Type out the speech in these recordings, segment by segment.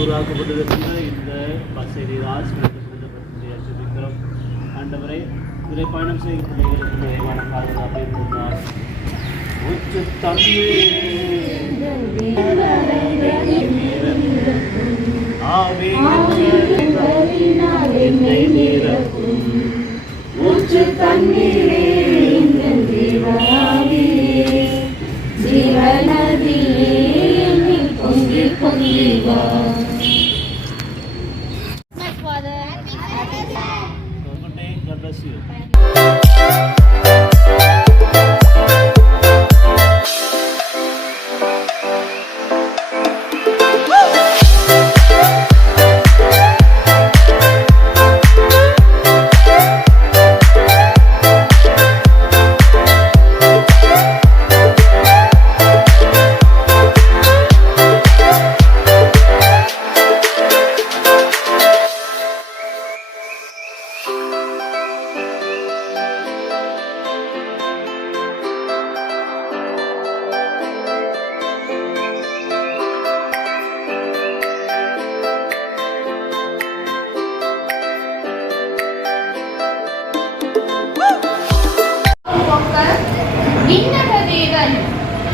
உருவாக்கப்பட்டிருக்கின்ற இந்த பசை ஆசிரியர் ஆண்டவரை இதில் பயணம் செய்யும் பிள்ளைகளுக்கு நிறைவான பாதுகாப்பை கொடுத்தார். உச்சு தண்ணீரே பொங்கி பொங்கி வா. God bless you.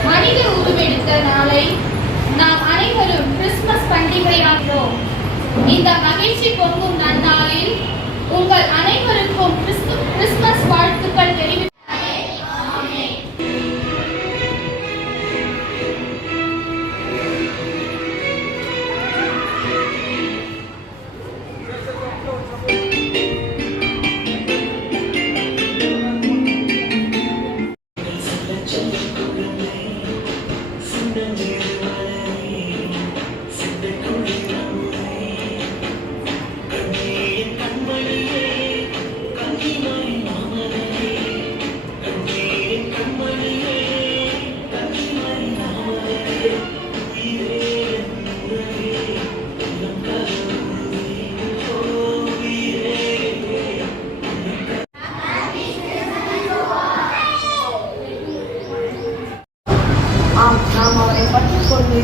மனித உருவெடுத்த நாளை நாம் அனைவரும் கிறிஸ்துமஸ் பண்டிகையாகிறோம். இந்த மகிழ்ச்சி பொங்கும் நன்னாளில் உங்கள் அனைவருக்கும் கிறிஸ்துமஸ் வாழ்த்துக்கள் தெரிவிக்கிறேன். நாம் அவரை பற்றிக்கொண்டு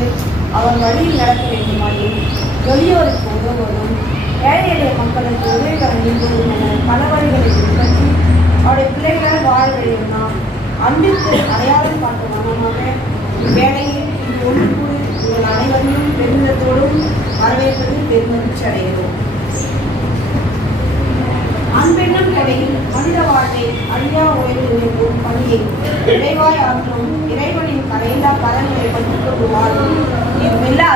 அவர் வழியில் நடக்க வேண்டுமாயும் எளியோருக்கு உதவுவதும் ஏழை எளிய மக்களுக்கு உதவிகளை நீங்குவதும் என பல வழிகளை பின்பற்றி அவருடைய பிள்ளைகளால் வாழ வேண்டும். நாம் அன்பிற்கு அடையாளம் காட்டும் மனமாக இவ்வேளையில் இங்கு ஒன்று கூடி உங்கள் அனைவரையும் பெருமிதத்தோடும் வரவேற்பதில் பெருமகிழ்ச்சி அடைகிறோம். அன்பென்னும் கொடையில் மனித வாழ்வை அழியா உயர்வு நிற்கும் பணியை விரைவாய் ஆற்றும் இறைவனின் கரையில்லா பலன்களை பற்றிக் கொண்டு வாழும் இவ்விழா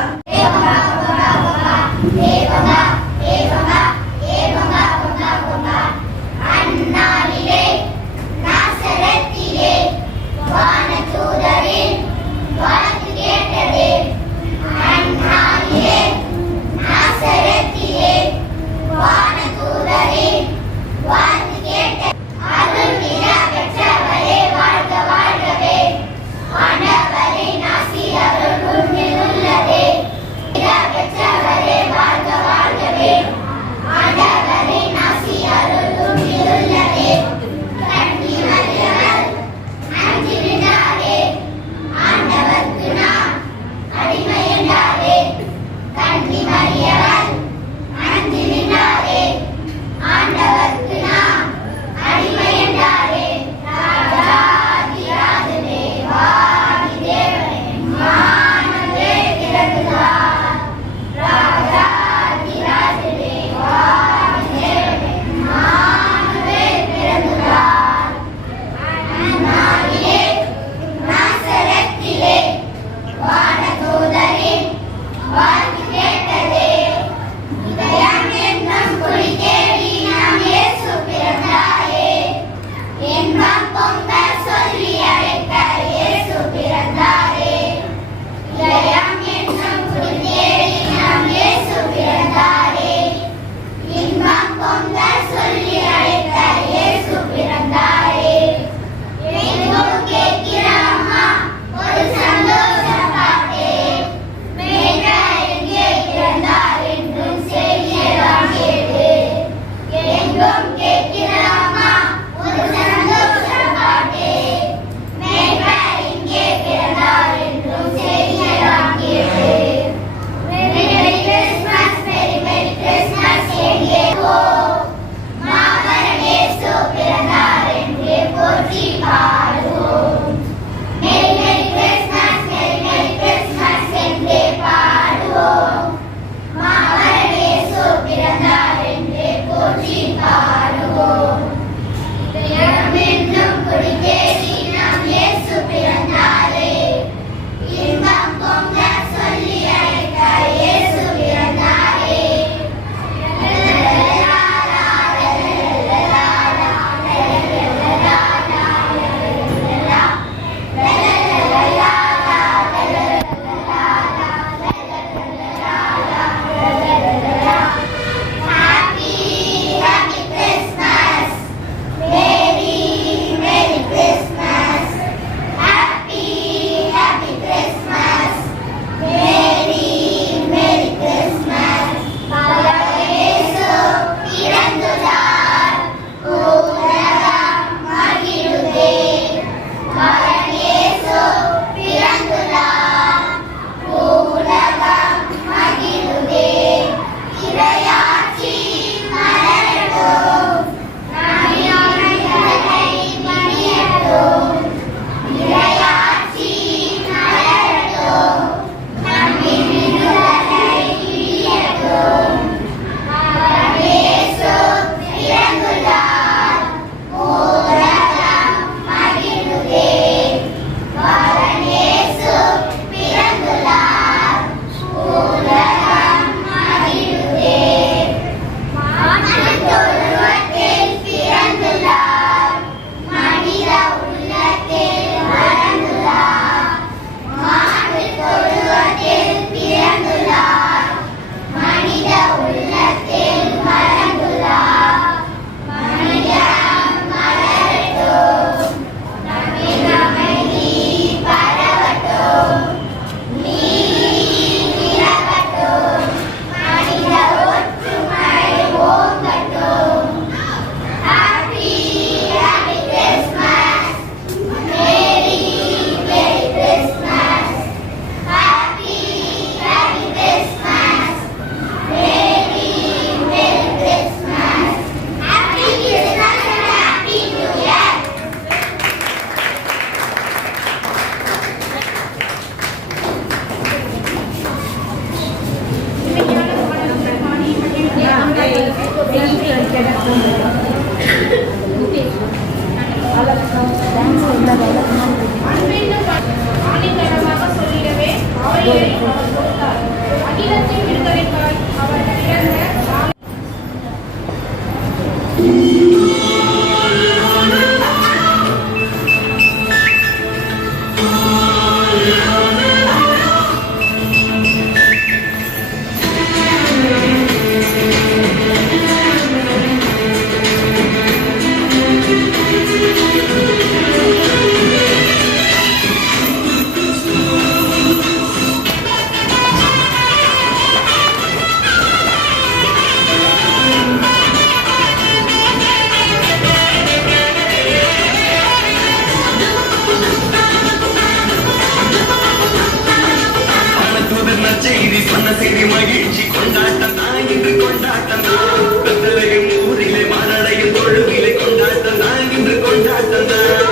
கொண்டாட்டம் பெத்தலையும் ஊரிலே மானடையும் தொழுவிலே கொண்டாட்டம் தான் இன்று கொண்டாட்டம் தான்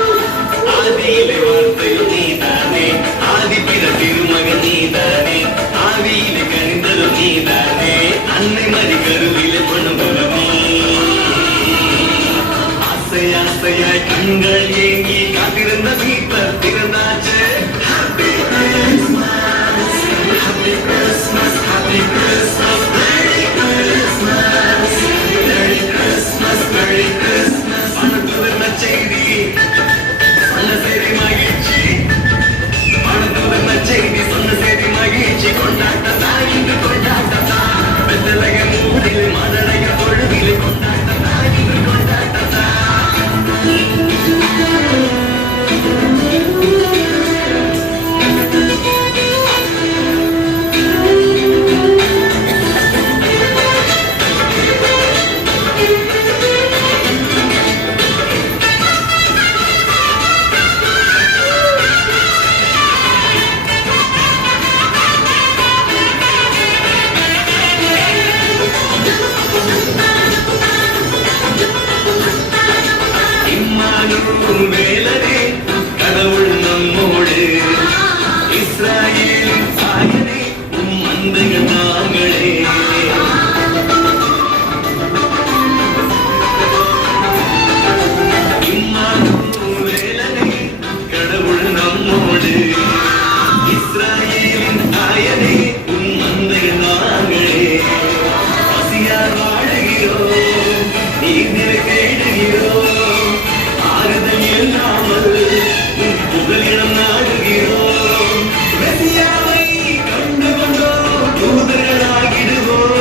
ஆதியிலே வார்த்தையும் நீதானே ஆதி பிற திருமகன் நீதானே ஆவியிலே கணிந்ததும் நீதானே அன்னை மறி கருவிலே பொண்ணுபவனே ஆசையாய் கண்கள் ஏங்கி காத்திருந்த வீட்டில் பிறந்தாச்சு Happy Christmas, Happy Christmas, Happy Christmas, Merry Christmas, Merry Christmas, Merry Christmas. மனதுவர்ண செய்தி சொன்ன செய்தி மகிழ்ச்சி மனதுவர்ண செய்தி சொன்ன செய்தி மகிழ்ச்சி கொண்டாட்டம் தான் இன்று கொண்டாட்டம் தான் பெத்தலைய மூடிலே மனடைய பொழுதிலே கொண்டாட்டம் தான் இன்று கொண்டாட்டம் தான் வேலரே கடவுள் நம்மோடு இஸ்ராயேலின் சாயனே மந்தைய நாங்களே வேலரே கடவுள் நம்மோடு இஸ்ராயேலின் சாயனே மந்தைய நாங்களே பசியார் வாழுகிறோம் நீர் கேடுகிறோம் ஆறுதல் இல்லாமல் புகலிடம் நாடுகிறோம் வெசியாவை கண்டு கொண்டோம் தூதர்களாகிடுவோம்